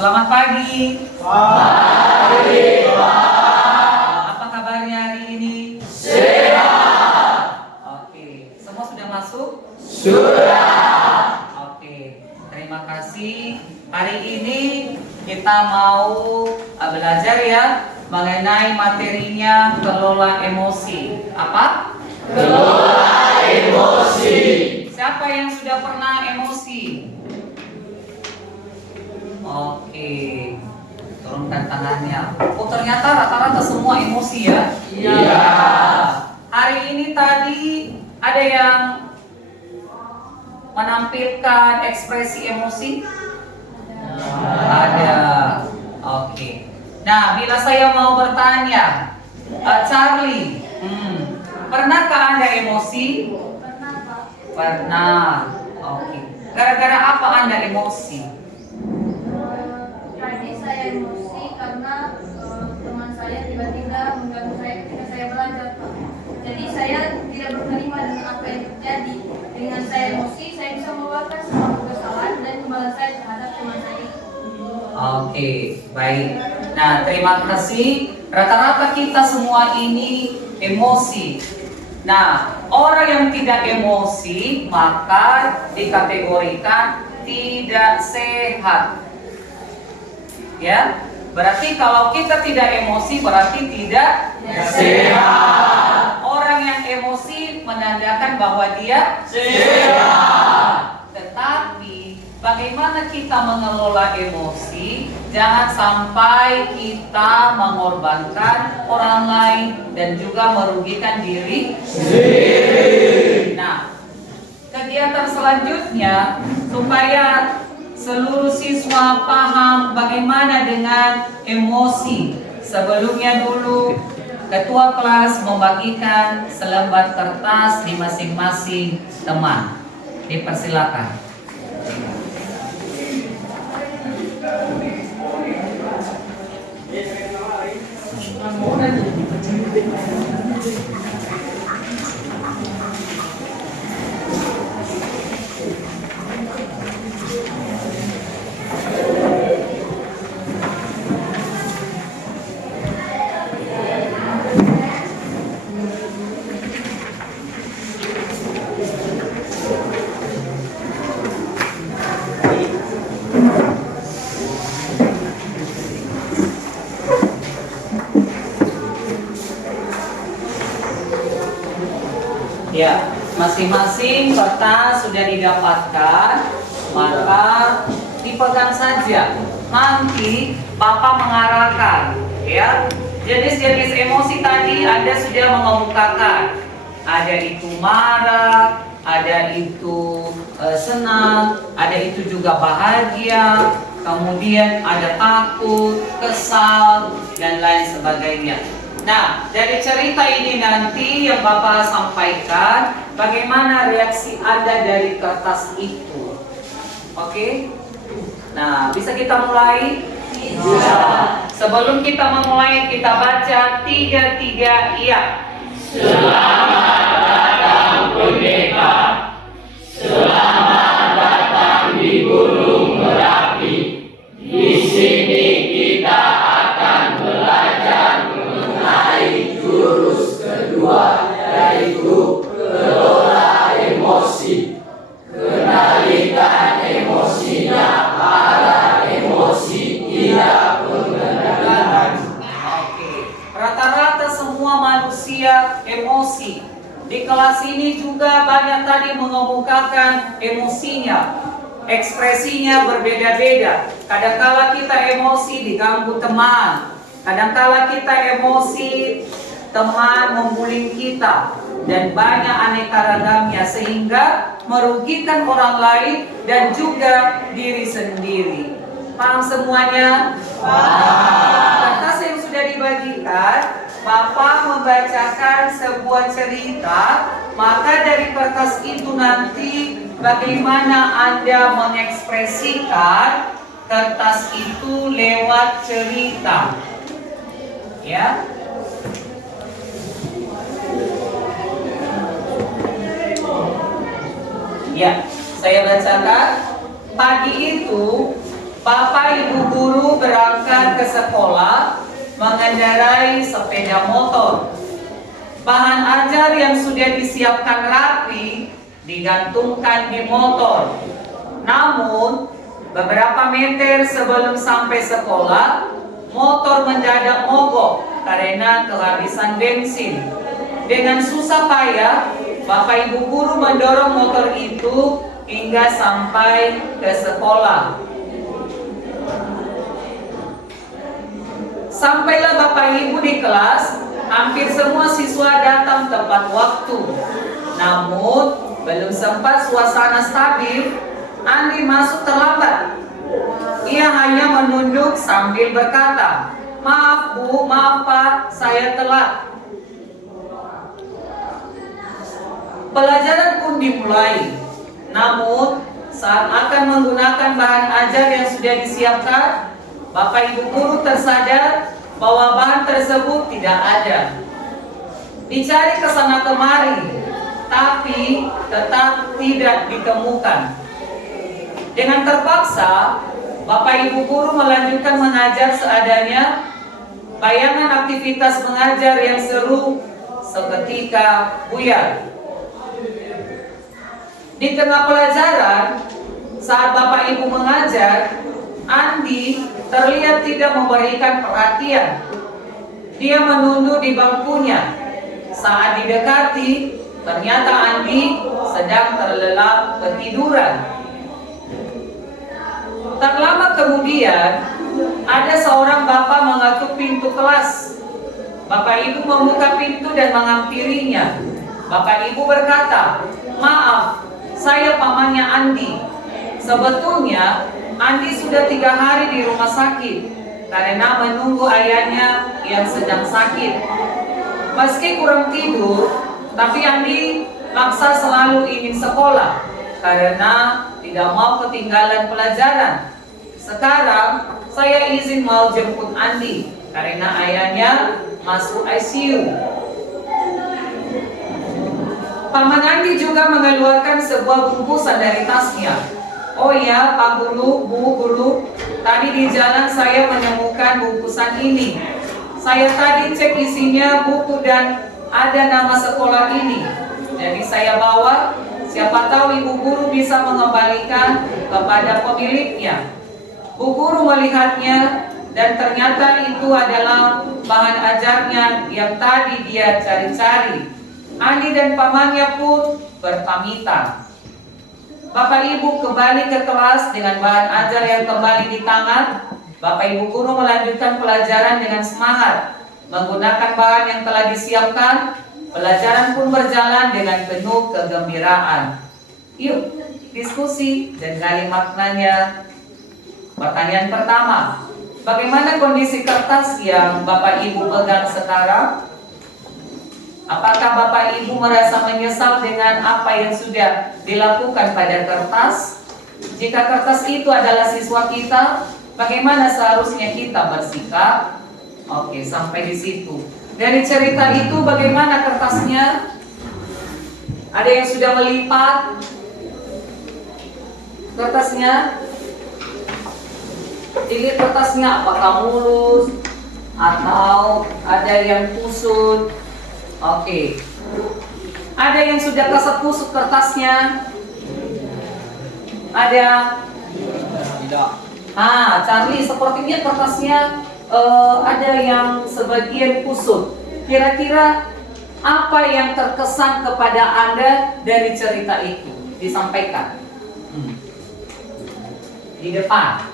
Selamat pagi. Pagi, Pak. Apa kabarnya hari ini? Sehat. Oke, semua sudah masuk? Sudah. Oke, terima kasih. Hari ini kita mau belajar ya mengenai materinya kelola emosi. Apa? Kelola emosi. Siapa yang sudah pernah emosi? Oke, turunkan tangannya. Oh, ternyata rata-rata semua emosi ya? Iya. Hari ini tadi ada yang menampilkan ekspresi emosi? Ada. Oke. Nah, bila saya mau bertanya, Charlie, pernahkah Anda emosi? Pernah, Pak. Pernah. Oke. Gara-gara apa Anda emosi? Tadi saya emosi karena teman saya tiba-tiba mengganggu saya ketika saya belajar, Pak. Jadi saya tidak berterima dengan apa yang terjadi. Dengan saya emosi, saya bisa meluapkan semua kesalahan dan imbalan saya terhadap teman saya. Oke, baik. Nah, terima kasih. Rata-rata kita semua ini emosi. Nah, orang yang tidak emosi maka dikategorikan tidak sehat. Ya, berarti kalau kita tidak emosi berarti tidak Sehat. Orang yang emosi menandakan bahwa dia Sehat. Tetapi bagaimana kita mengelola emosi? Jangan sampai kita mengorbankan orang lain dan juga merugikan diri Sendiri. Nah, kegiatan selanjutnya supaya seluruh siswa paham bagaimana dengan emosi. Sebelumnya dulu ketua kelas membagikan selembar kertas di masing-masing teman. Dipersilakan. Ya, masing-masing kertas sudah didapatkan, maka dipegang saja. Nanti Bapak mengarahkan, ya. Jenis-jenis emosi tadi Anda sudah mengemukakan. Ada itu marah, ada itu senang, ada itu juga bahagia, kemudian ada takut, kesal, dan lain sebagainya. Nah, dari cerita ini nanti yang Bapak sampaikan, bagaimana reaksi Anda dari kertas itu. Oke? Nah, bisa kita mulai? Bisa. Sebelum kita memulai, kita baca 3 iya. Selamat datang Boneka. Selamat datang di Gunung Merapi. Di sini kita akan belajar mengenai jurus kedua, yaitu kelola emosi. Kendalikan emosinya, para emosi tidak mengendalikan. Oke. Rata-rata semua manusia emosi. Di kelas ini juga banyak tadi mengemukakan emosinya. Ekspresinya berbeda-beda. Kadangkala kita emosi diganggu teman. Kadangkala kita emosi teman membuli kita. Dan banyak aneka ragamnya sehingga merugikan orang lain dan juga diri sendiri. Paham semuanya? Kertas yang sudah dibagikan, Bapak membacakan sebuah cerita, maka dari kertas itu nanti bagaimana Anda mengekspresikan kertas itu lewat cerita. Ya. Ya, saya bacakan. Pagi itu Bapak Ibu guru berangkat ke sekolah mengendarai sepeda motor. Bahan ajar yang sudah disiapkan rapi digantungkan di motor. Namun, beberapa meter sebelum sampai sekolah, motor mendadak mogok karena kehabisan bensin. Dengan susah payah, Bapak Ibu guru mendorong motor itu hingga sampai ke sekolah. Sampailah Bapak Ibu di kelas, hampir semua siswa datang tepat waktu. Namun, belum sempat suasana stabil, Andi masuk terlambat. Ia hanya menunduk sambil berkata, "Maaf Bu, maaf Pak, saya telat." Pelajaran pun dimulai. Namun, saat akan menggunakan bahan ajar yang sudah disiapkan, Bapak Ibu guru tersadar bahwa bahan tersebut tidak ada. Dicari ke sana kemari, tapi tetap tidak ditemukan. Dengan terpaksa, Bapak Ibu guru melanjutkan mengajar seadanya. Bayangan aktivitas mengajar yang seru seketika buyar. Di tengah pelajaran, saat Bapak Ibu mengajar, Andi terlihat tidak memberikan perhatian. Dia menunduk di bangkunya. Saat didekati, ternyata Andi sedang terlelap ketiduran. Tak lama kemudian, ada seorang bapak mengetuk pintu kelas. Bapak Ibu membuka pintu dan menghampirinya. Bapak Ibu berkata, "Maaf, saya pamannya Andi. Sebetulnya Andi sudah 3 hari di rumah sakit karena menunggu ayahnya yang sedang sakit. Meski kurang tidur, tapi Andi maksa selalu ingin sekolah karena tidak mau ketinggalan pelajaran. Sekarang saya izin mau jemput Andi karena ayahnya masuk ICU." Paman Andi juga mengeluarkan sebuah bungkusan dari tasnya. "Oh ya, Pak Guru, Bu Guru, tadi di jalan saya menemukan bungkusan ini. Saya tadi cek isinya buku dan ada nama sekolah ini. Jadi saya bawa, siapa tahu Ibu Guru bisa mengembalikan kepada pemiliknya." Bu Guru melihatnya dan ternyata itu adalah bahan ajarnya yang tadi dia cari-cari. Andi dan pamannya pun berpamitan. Bapak Ibu kembali ke kelas dengan bahan ajar yang kembali di tangan. Bapak Ibu guru melanjutkan pelajaran dengan semangat. Menggunakan bahan yang telah disiapkan, pelajaran pun berjalan dengan penuh kegembiraan. Yuk, diskusi dan gali maknanya. Pertanyaan pertama, bagaimana kondisi kertas yang Bapak Ibu pegang sekarang? Apakah Bapak Ibu merasa menyesal dengan apa yang sudah dilakukan pada kertas? Jika kertas itu adalah siswa kita, bagaimana seharusnya kita bersikap? Oke, sampai di situ. Dari cerita itu bagaimana kertasnya? Ada yang sudah melipat kertasnya? Dilihat kertasnya apakah mulus atau ada yang kusut? Oke. Ada yang sudah kesat-kusut kertasnya? Ada? Tidak. Charlie, sepertinya kertasnya ada yang sebagian kusut. Kira-kira apa yang terkesan kepada Anda dari cerita itu? Disampaikan. Di depan.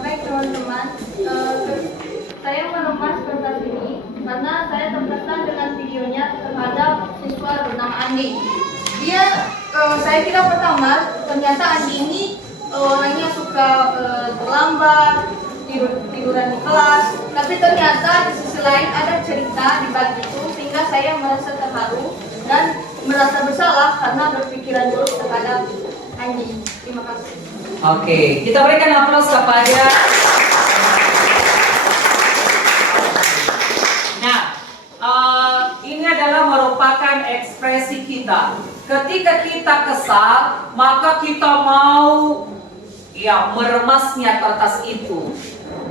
Baik teman-teman, saya menemas kertas ini karena saya terkesan dengan videonya terhadap siswa bernama Andi. Saya kira pertama ternyata Andi ini orangnya suka terlambat, tiduran di kelas. Tapi ternyata di sisi lain ada cerita di balik itu sehingga saya merasa terharu dan merasa bersalah karena berpikiran buruk terhadap Andi. Terima kasih. Oke, kita berikan aplaus kepada. Nah, ini adalah merupakan ekspresi kita. Ketika kita kesal, maka kita mau meremasnya kertas itu.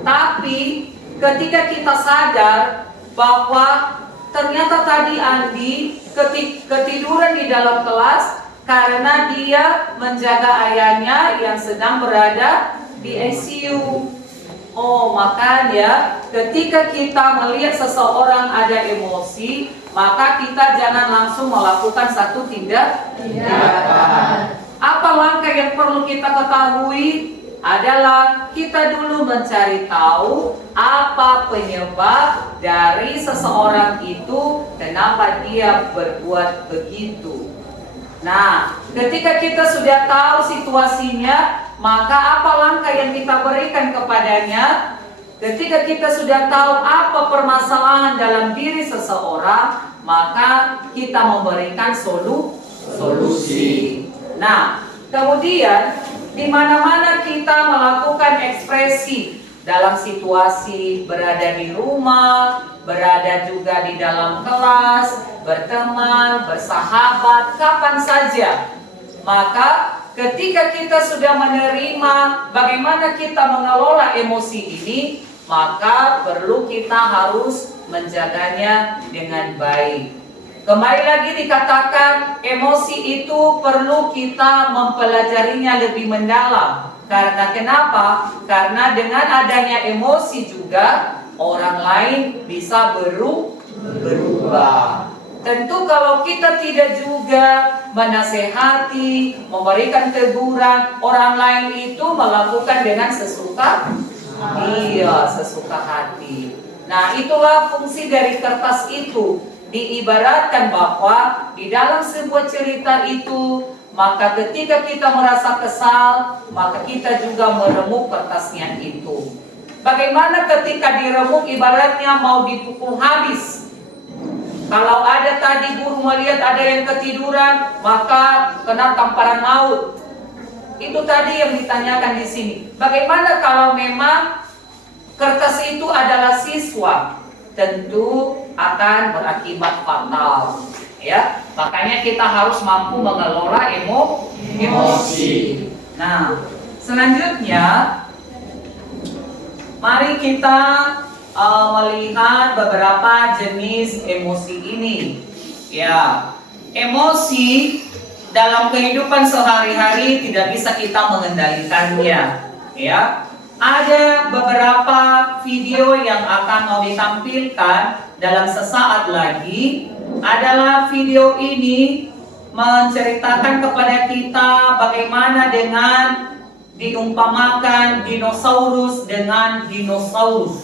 Tapi ketika kita sadar bahwa ternyata tadi Andi ketiduran di dalam kelas karena dia menjaga ayahnya yang sedang berada di ICU. Oh, makanya ketika kita melihat seseorang ada emosi, maka kita jangan langsung melakukan satu tindakan. Apa langkah yang perlu kita ketahui? Adalah kita dulu mencari tahu apa penyebab dari seseorang itu, kenapa dia berbuat begitu. Nah, ketika kita sudah tahu situasinya, maka apa langkah yang kita berikan kepadanya? Ketika kita sudah tahu apa permasalahan dalam diri seseorang, maka kita memberikan solusi. Nah, kemudian di mana-mana kita melakukan ekspresi dalam situasi berada di rumah, berada juga di dalam kelas, berteman, bersahabat, kapan saja. Maka ketika kita sudah menerima bagaimana kita mengelola emosi ini, maka perlu kita harus menjaganya dengan baik. Kembali lagi dikatakan, emosi itu perlu kita mempelajarinya lebih mendalam. Karena kenapa? Karena dengan adanya emosi juga orang lain bisa berubah. Tentu kalau kita tidak juga menasehati, memberikan teguran, orang lain itu melakukan dengan sesuka hati. Nah, itulah fungsi dari kertas itu. Diibaratkan bahwa di dalam sebuah cerita itu, maka ketika kita merasa kesal, maka kita juga meremuk kertasnya itu. Bagaimana ketika diremuk ibaratnya mau dipukul habis. Kalau ada tadi guru melihat ada yang ketiduran, maka kena tamparan maut. Itu tadi yang ditanyakan di sini. Bagaimana kalau memang kertas itu adalah siswa? Tentu akan berakibat fatal, ya. Makanya kita harus mampu mengelola emosi. Nah, selanjutnya mari kita melihat beberapa jenis emosi ini. Ya, emosi dalam kehidupan sehari-hari tidak bisa kita mengendalikannya, ya. Ada beberapa video yang akan mau ditampilkan dalam sesaat lagi. Adalah video ini menceritakan kepada kita bagaimana dengan diumpamakan dinosaurus dengan dinosaurus.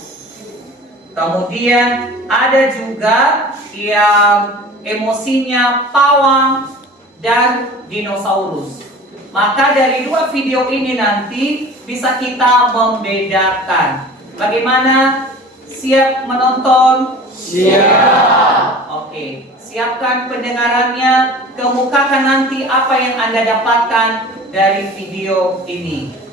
Kemudian ada juga yang emosinya pawang dan dinosaurus. Maka dari dua video ini nanti bisa kita membedakan. Bagaimana? Siap menonton? Siap. Oke, siapkan pendengarannya. Kemukakan nanti apa yang Anda dapatkan dari video ini.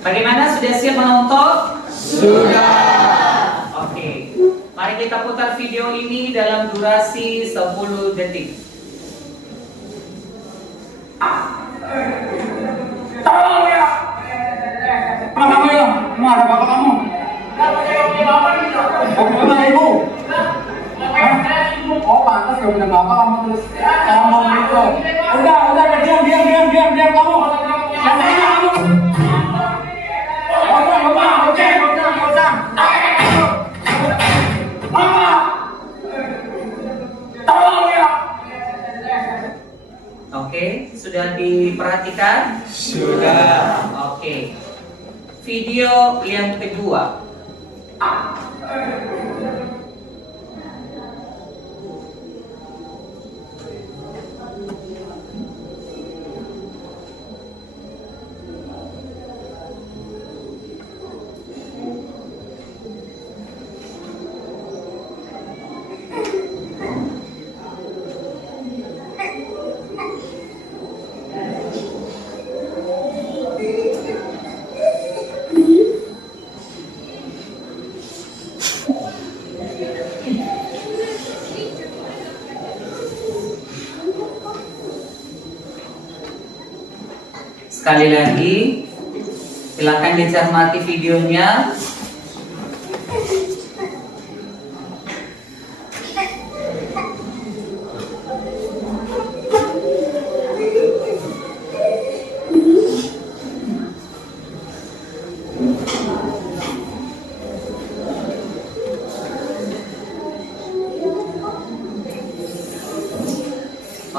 Bagaimana, sudah siap menonton? Sudah. Oke, mari kita putar video ini dalam durasi 10 detik. Tolong ya! Mana kamu ya? Mana bapak kamu? Oh, mana ibu? Oh, pantas gak punya bapak kamu terus ngomong gitu. Udah, diam kamu. Yang ini kamu. Oke. Mama. Tolong ya. Oke, sudah diperhatikan? Sudah. Oke. Video yang kedua. Sekali lagi, silakan dicermati videonya.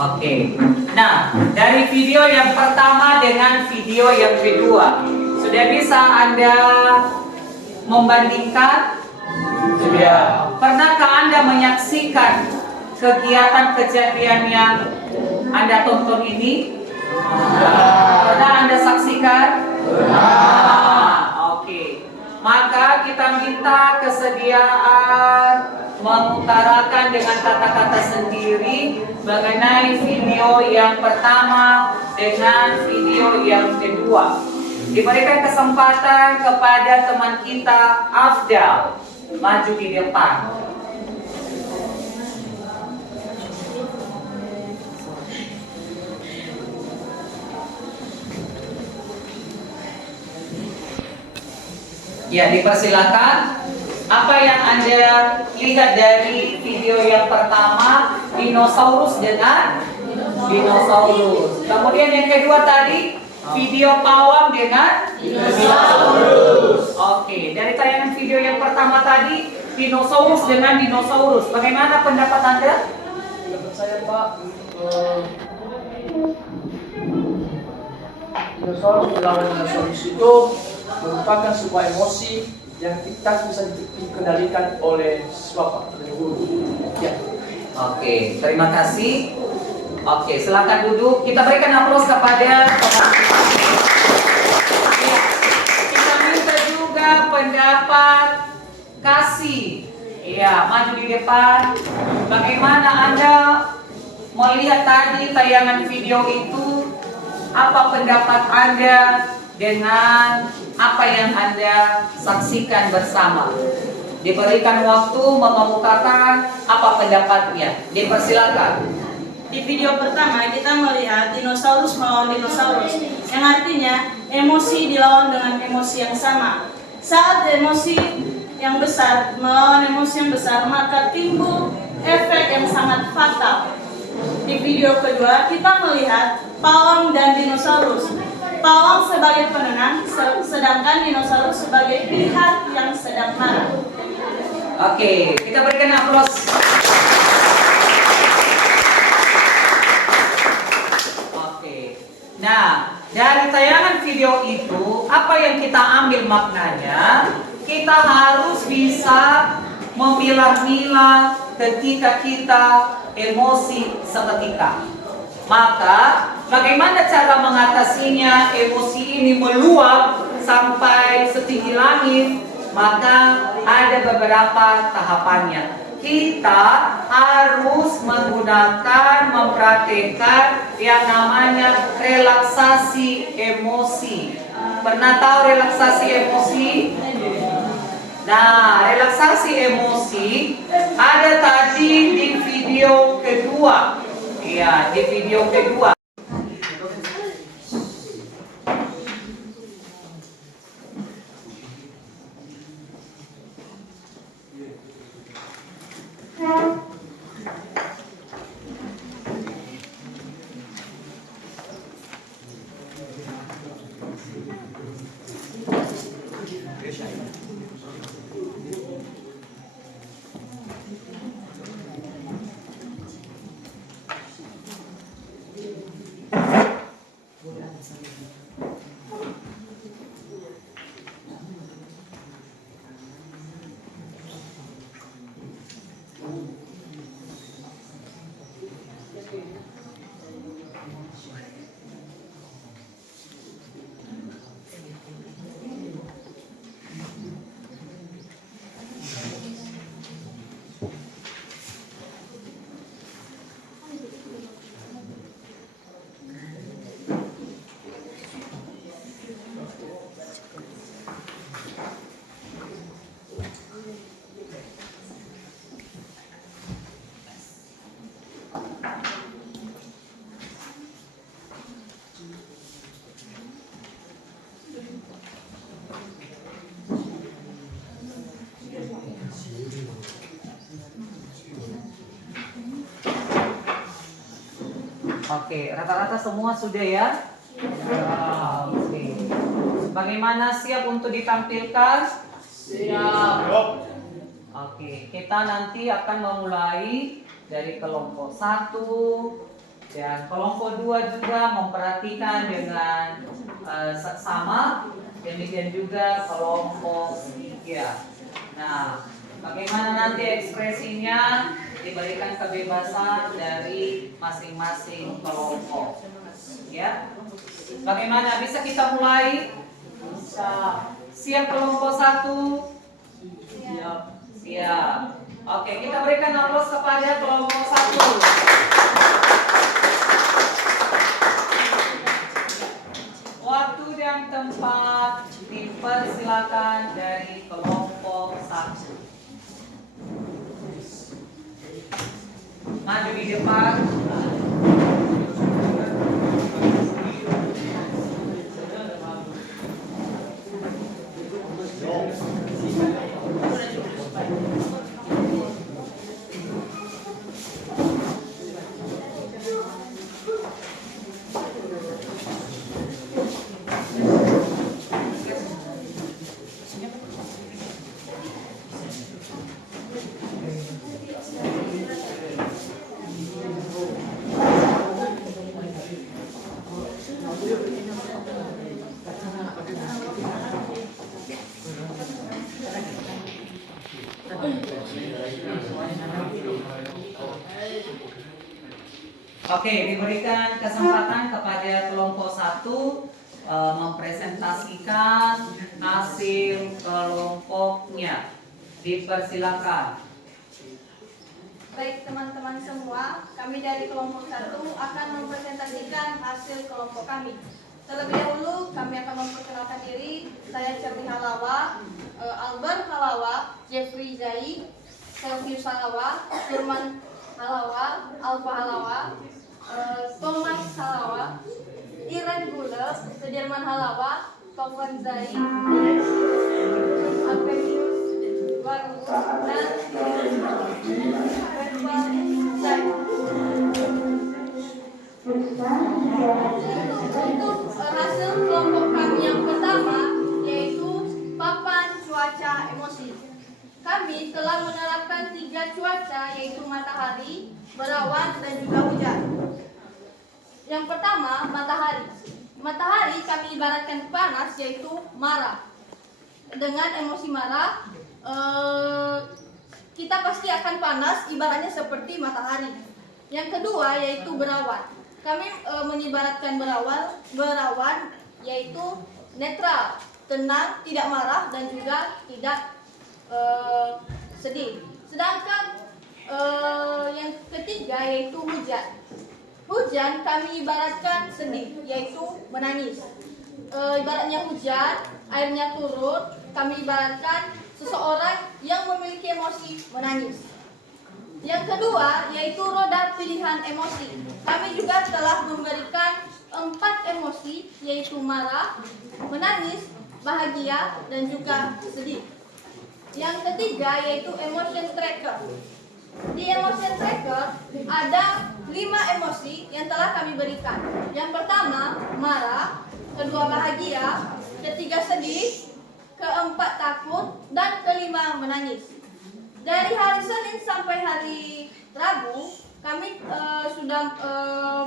Oke, nah dari video yang pertama dengan video yang kedua, sudah bisa Anda membandingkan? Sudah. Pernahkah Anda menyaksikan kegiatan kejadian yang Anda tonton ini? Pernah Anda saksikan? Oke, maka kita minta kesediaan mengutarakan dengan kata-kata sendiri mengenai video yang pertama dengan video yang kedua. Diberikan kesempatan kepada teman kita Afdal maju di depan. Ya, dipersilakan. Apa yang Anda lihat dari video yang pertama, dinosaurus dengan dinosaurus. Kemudian yang kedua tadi, video pawang dengan dinosaurus. Oke, dari tayangan video yang pertama tadi, dinosaurus dengan dinosaurus. Bagaimana pendapat Anda? Menurut saya Pak, dinosaurus melawan dinosaurus itu merupakan sebuah emosi yang kita bisa dikendalikan oleh Bapak Guru. Ya. Oke, terima kasih. Oke, silakan duduk. Kita berikan aplaus kepada kita minta juga pendapat Kasih. Iya, maju di depan. Bagaimana Anda melihat tadi tayangan video itu? Apa pendapat Anda dengan apa yang Anda saksikan bersama? Diberikan waktu mengemukakan apa pendapatnya. Dipersilakan. Di video pertama kita melihat dinosaurus melawan dinosaurus, yang artinya emosi dilawan dengan emosi yang sama. Saat emosi yang besar melawan emosi yang besar, maka timbul efek yang sangat fatal. Di video kedua kita melihat pawang dan dinosaurus. Pawang sebagai penenang, sedangkan dinosaurus sebagai pihak yang sedang marah. Oke, kita berikan aplaus. Oke. Nah, dari tayangan video itu, apa yang kita ambil maknanya? Kita harus bisa memilah-milah ketika kita emosi seketika. Maka, bagaimana cara mengatasinya? Emosi ini meluap sampai setinggi langit. Maka ada beberapa tahapannya. Kita harus menggunakan, mempraktekkan yang namanya relaksasi emosi. Pernah tahu relaksasi emosi? Nah, relaksasi emosi ada tadi di video kedua. Iya, di video kedua. Oke, rata-rata semua sudah ya? Oke. Bagaimana, siap untuk ditampilkan? Siap. Oke, kita nanti akan memulai dari kelompok 1 dan kelompok 2 juga memperhatikan dengan sama. Demikian juga kelompok 3. Nah, bagaimana nanti ekspresinya diberikan kebebasan dari masing-masing kelompok. Ya. Bagaimana, bisa kita mulai? Siap kelompok 1? Siap. Oke, kita berikan aplaus kepada kelompok 1. Waktu dan tempat dipersilakan dari kelompok 1. Maju di depan. Oke, diberikan kesempatan kepada kelompok 1 mempresentasikan hasil kelompoknya. Dipersilakan. Baik teman-teman semua, kami dari kelompok 1 akan mempresentasikan hasil kelompok kami. Terlebih dahulu kami akan memperkenalkan diri. Saya Cermi Halawa, Albert Halawa, Jeffrey Zai, Selvius Halawa, Firman Halawa, Alfa Halawa, Thomas Halawa, Iren Gule, Sudirman Halawa, Taufan Zai, Alpenius Baru, dan Redwan Zai. Untuk hasil kelompok kami yang pertama yaitu papan cuaca emosi. Kami telah menerapkan 3 cuaca yaitu matahari, berawan, dan juga hujan. Yang pertama, matahari. Matahari kami ibaratkan panas yaitu marah. Dengan emosi marah, kita pasti akan panas, ibaratnya seperti matahari. Yang kedua yaitu berawan. Kami mengibaratkan berawan yaitu netral, tenang, tidak marah, dan juga tidak sedih. Sedangkan yang ketiga yaitu hujan. Hujan kami ibaratkan sedih, yaitu menangis. Ibaratnya hujan, airnya turun, kami ibaratkan seseorang yang memiliki emosi menangis. Yang kedua yaitu roda pilihan emosi. Kami juga telah memberikan 4 emosi yaitu marah, menangis, bahagia, dan juga sedih. Yang ketiga yaitu emotion tracker. Di emotion tracker ada 5 emosi yang telah kami berikan. Yang pertama marah, kedua bahagia, ketiga sedih, keempat takut, dan kelima menangis. Dari hari Senin sampai hari Rabu kami sudah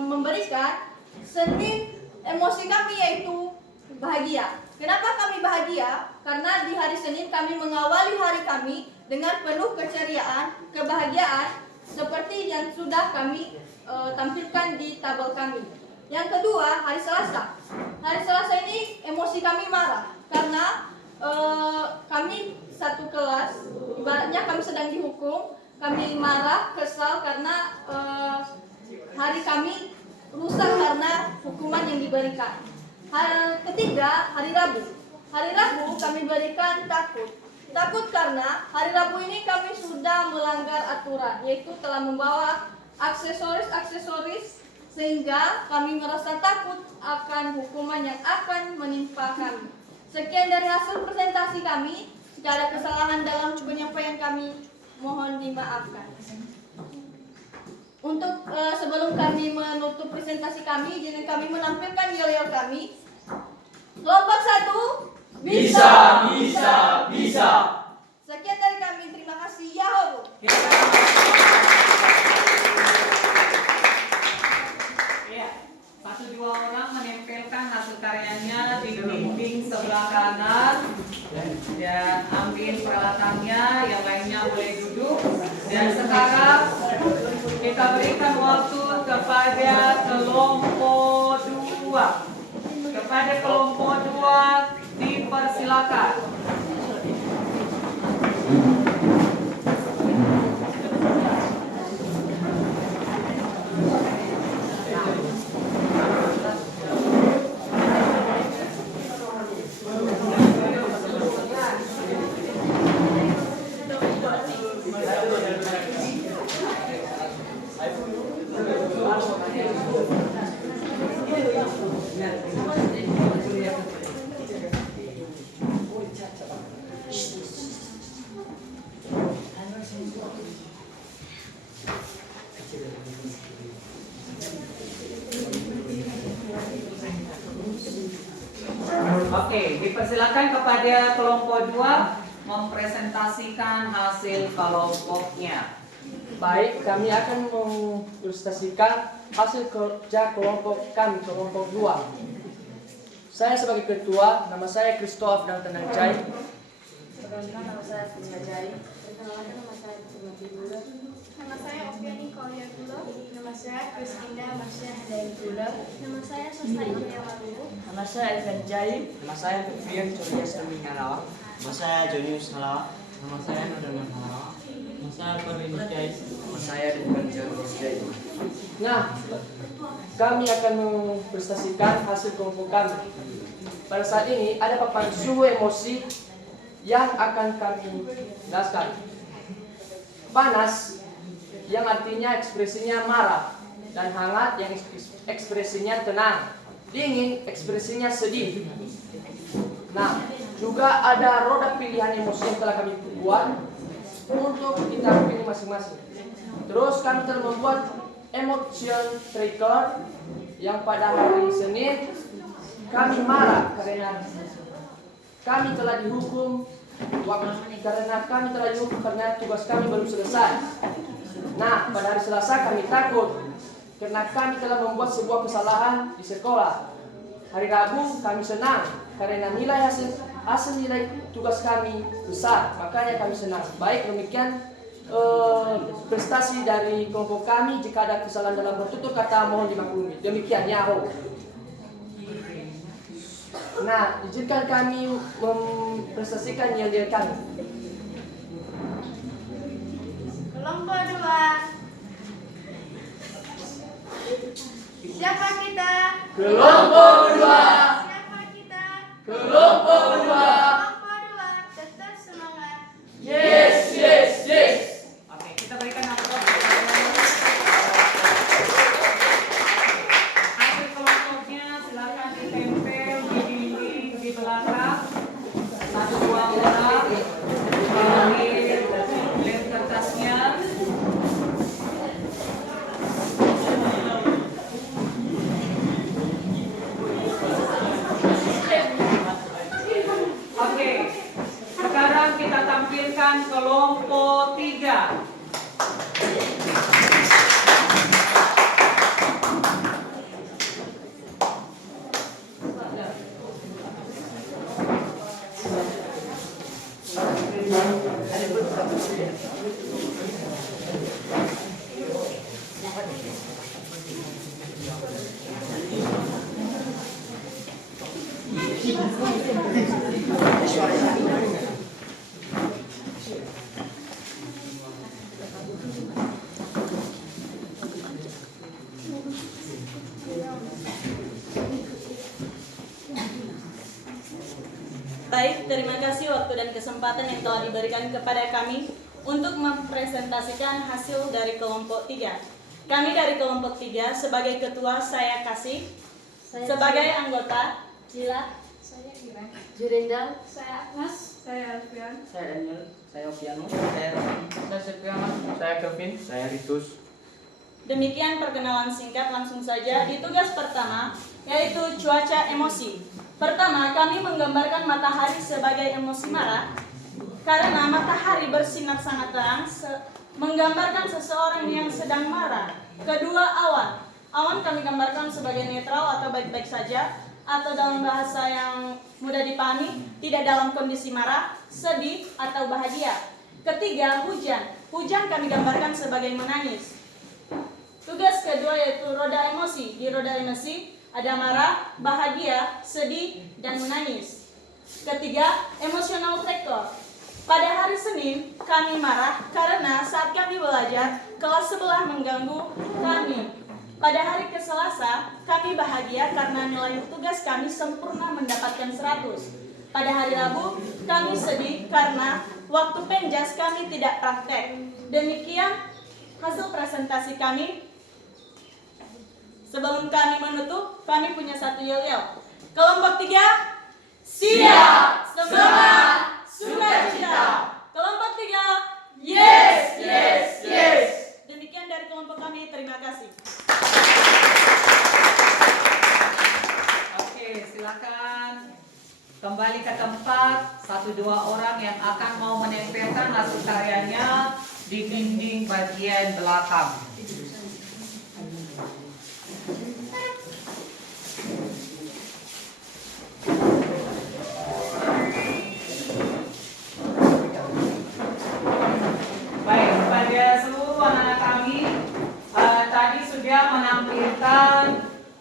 memberikan Senin emosi kami yaitu bahagia. Kenapa kami bahagia? Karena di hari Senin kami mengawali hari kami dengan penuh keceriaan, kebahagiaan seperti yang sudah kami tampilkan di tabel kami. Yang kedua, hari Selasa. Hari Selasa ini emosi kami marah karena kami satu kelas, ibaratnya kami sedang dihukum, kami marah, kesal karena hari kami rusak karena hukuman yang diberikan. Hari ketiga, hari Rabu. Hari Rabu kami berikan takut. Takut karena hari Rabu ini kami sudah melanggar aturan, yaitu telah membawa aksesoris sehingga kami merasa takut akan hukuman yang akan menimpa kami. Sekian dari hasil presentasi kami. Jika ada kesalahan dalam penyampaian kami, mohon dimaafkan. Untuk sebelum kami menutup presentasi kami, izinkan kami menampilkan yel-yel kami. Kelompok 1, Bisa, bisa, bisa. Sekian dari kami, terima kasih. Yahoo! Ya, 1-2 orang menempelkan hasil karyanya di dinding sebelah kanan dan ambil peralatannya, yang lainnya boleh duduk. Dan sekarang kita berikan waktu kepada kelompok 2. Kepada kelompok 2 dipersilakan. Oke, dipersilakan kepada kelompok 2 mempresentasikan hasil kelompoknya. Baik, kami akan mempresentasikan hasil kerja kelompok kami, kelompok 2. Saya sebagai ketua, nama saya Christoph dan Tenang Jai. Nama saya Punya Jai. Nama saya Timothy Bulo. Nama saya Opiani Kolia Bulo. Nama saya Kristinda Masya Hadain Bulo. Nama saya Sasta India Waluhu. Nama saya Ivan Jai. Nama saya Fian Curias Terminalawa. Nama saya Jonius Halawa. Nama saya Nodaman Halawa. Nama saya Perin Jai. Nama saya Ridwan Jai. Nah, kami akan mempresentasikan hasil kelompok kami. Pada saat ini ada papan suhu emosi yang akan kami jelaskan. Panas yang artinya ekspresinya marah, dan hangat yang ekspresinya tenang. Dingin ekspresinya sedih. Nah, juga ada roda pilihan emosi yang telah kami buat untuk kita pilih masing-masing. Terus kami telah membuat emotion tracker yang pada hari Senin kami marah karena kami telah dihukum karena tugas kami belum selesai. Nah, pada hari Selasa kami takut karena kami telah membuat sebuah kesalahan di sekolah. Hari Rabu kami senang karena hasil nilai tugas kami besar, makanya kami senang. Baik, demikian prestasi dari kelompok kami. Jika ada kesalahan dalam bertutur kata mohon dimaklumi. Demikian, Yahoo. Nah, izinkan kami mempresentasikan yel-yel kami. Kelompok 2. Siapa kita? Kelompok 2. Siapa kita? Kelompok 2. Kelompok 2. Tetap semangat. Yes, yes, yes. Oke, kita berikan amplop. Hasil kelompoknya silakan ditempel di dinding di belakang. 1-2 orang ambil lem kertasnya. Oke, sekarang kita tampilkan kelompok 3. Baik, terima kasih waktu dan kesempatan yang telah diberikan kepada kami untuk mempresentasikan hasil dari kelompok 3. Kami dari kelompok 3, sebagai ketua saya Kasih, sebagai anggota Jila. Saya Kira. Jurindal, Saya Agnes. Saya Alfian. Saya Daniel. Saya Opiano. Saya Rani. Saya Sepiana. Saya Kevin. Saya Ritus. Demikian perkenalan singkat, langsung saja di tugas pertama, yaitu cuaca emosi. Pertama, kami menggambarkan matahari sebagai emosi marah, karena matahari bersinar sangat terang, menggambarkan seseorang yang sedang marah. Kedua, awan. Awan kami gambarkan sebagai netral atau baik-baik saja, atau dalam bahasa yang mudah dipahami, tidak dalam kondisi marah, sedih, atau bahagia. Ketiga, hujan. Hujan kami gambarkan sebagai menangis. Tugas kedua yaitu roda emosi. Di roda emosi ada marah, bahagia, sedih, dan menangis. Ketiga, emotional factor. Pada hari Senin, kami marah karena saat kami belajar, kelas sebelah mengganggu kami. Pada hari Selasa, kami bahagia karena nilai tugas kami sempurna mendapatkan 100. Pada hari Rabu, kami sedih karena waktu penjas kami tidak praktek. Demikian hasil presentasi kami. Sebelum kami menutup, kami punya satu yel-yel. Kelompok 3, siap, semangat, sukacita. Kelompok 3, yes, yes, yes. Demikian dari kelompok kami, terima kasih. Oke, silakan kembali ke tempat. 1-2 orang yang akan mau menempelkan hasil karyanya di dinding bagian belakang. Baik, kepada seluruh anak-anak kami, tadi sudah menampilkan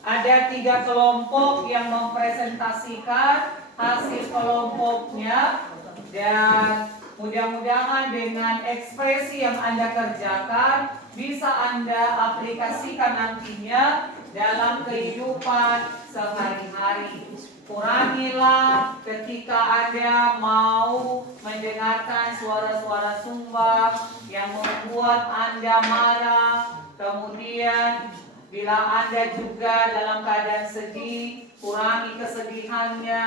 ada 3 kelompok yang mempresentasikan hasil kelompoknya, dan mudah-mudahan dengan ekspresi yang Anda kerjakan bisa Anda aplikasikan nantinya dalam kehidupan sehari-hari. Kurangilah ketika Anda mau mendengarkan suara-suara sumbang yang membuat Anda marah. Kemudian bila Anda juga dalam keadaan sedih, kurangi kesedihannya.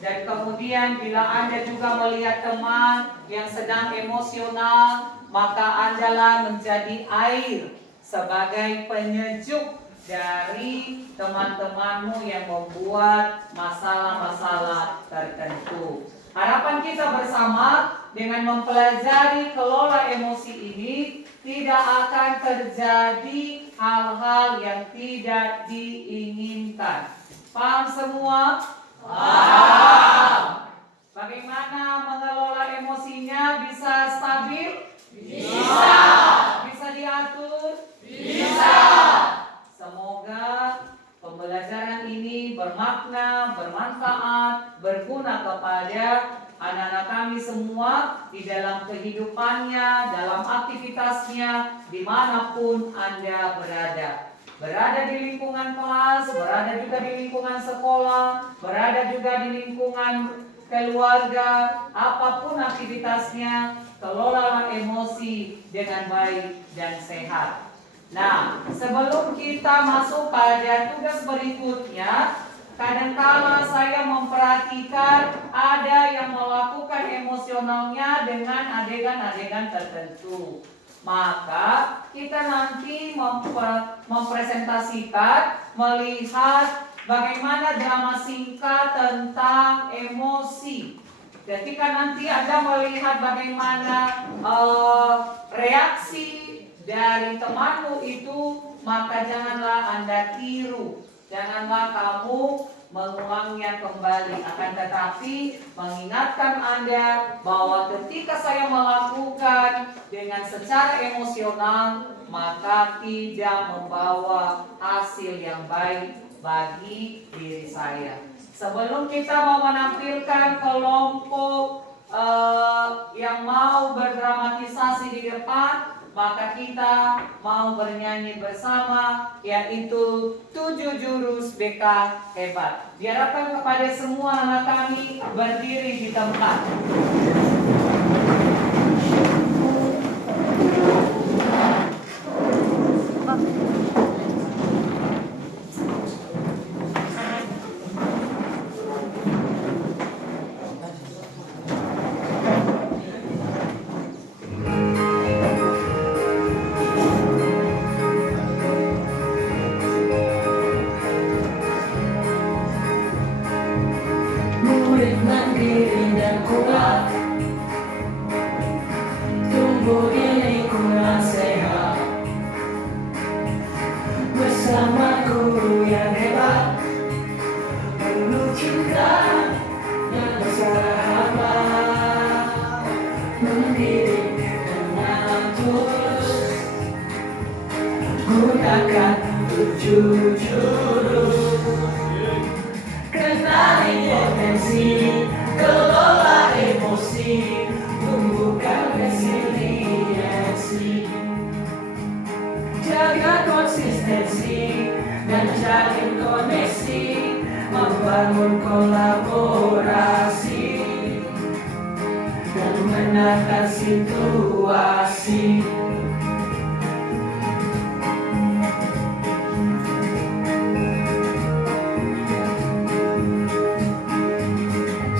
Dan kemudian bila Anda juga melihat teman yang sedang emosional, maka Andalah menjadi air sebagai penyejuk dari teman-temanmu yang membuat masalah-masalah tertentu. Harapan kita bersama dengan mempelajari kelola emosi ini, tidak akan terjadi hal-hal yang tidak diinginkan. Paham semua? Paham. Bagaimana mengelola emosinya bisa stabil? Bisa. Bisa diatur? Bisa. Semoga pembelajaran ini bermakna, bermanfaat, berguna kepada anak-anak kami semua di dalam kehidupannya, dalam aktivitasnya, dimanapun Anda berada. Berada di lingkungan kelas, berada juga di lingkungan sekolah, berada juga di lingkungan keluarga, apapun aktivitasnya, kelolalah emosi dengan baik dan sehat. Nah, sebelum kita masuk pada tugas berikutnya, kadangkala saya memperhatikan ada yang melakukan emosionalnya dengan adegan-adegan tertentu. Maka kita nanti mempresentasikan, melihat bagaimana drama singkat tentang emosi. Ketika nanti Anda melihat bagaimana reaksi dari temanmu itu, maka janganlah Anda tiru, janganlah kamu mengulangnya kembali, akan tetapi mengingatkan Anda bahwa ketika saya melakukan dengan secara emosional, maka tidak membawa hasil yang baik bagi diri saya. Sebelum kita mau menampilkan kelompok yang mau berdramatisasi di depan, maka kita mau bernyanyi bersama, yaitu 7 jurus BK hebat. Diharapkan kepada semua anak kami berdiri di tempat. kuat, tumbuh di lingkungan sehat, bersama guru yang hebat, penuh cinta dan bersahabat, mendidik dengan tulus, gunakan 7 jurus, kenali potensi, kelola emosi, tumbuhkan resiliensi, jaga konsistensi dan jalin koneksi, membangun kolaborasi dan menakar situasi.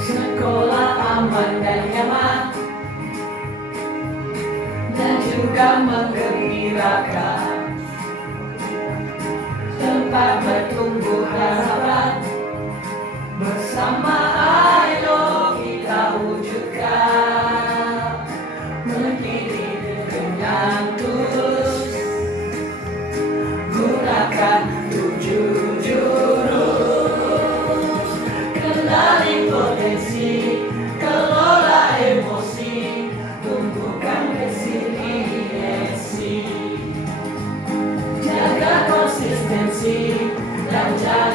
Sekolah aman dan nyaman dan juga menggembirakan, tempat bertumbuh harapan, bersama ayo kita wujudkan, mendidik dengan tulus, gunakan 7 jurus, kenali potensi, kelola emosi, tumbuhkan resiliensi, jaga konsistensi dan jaga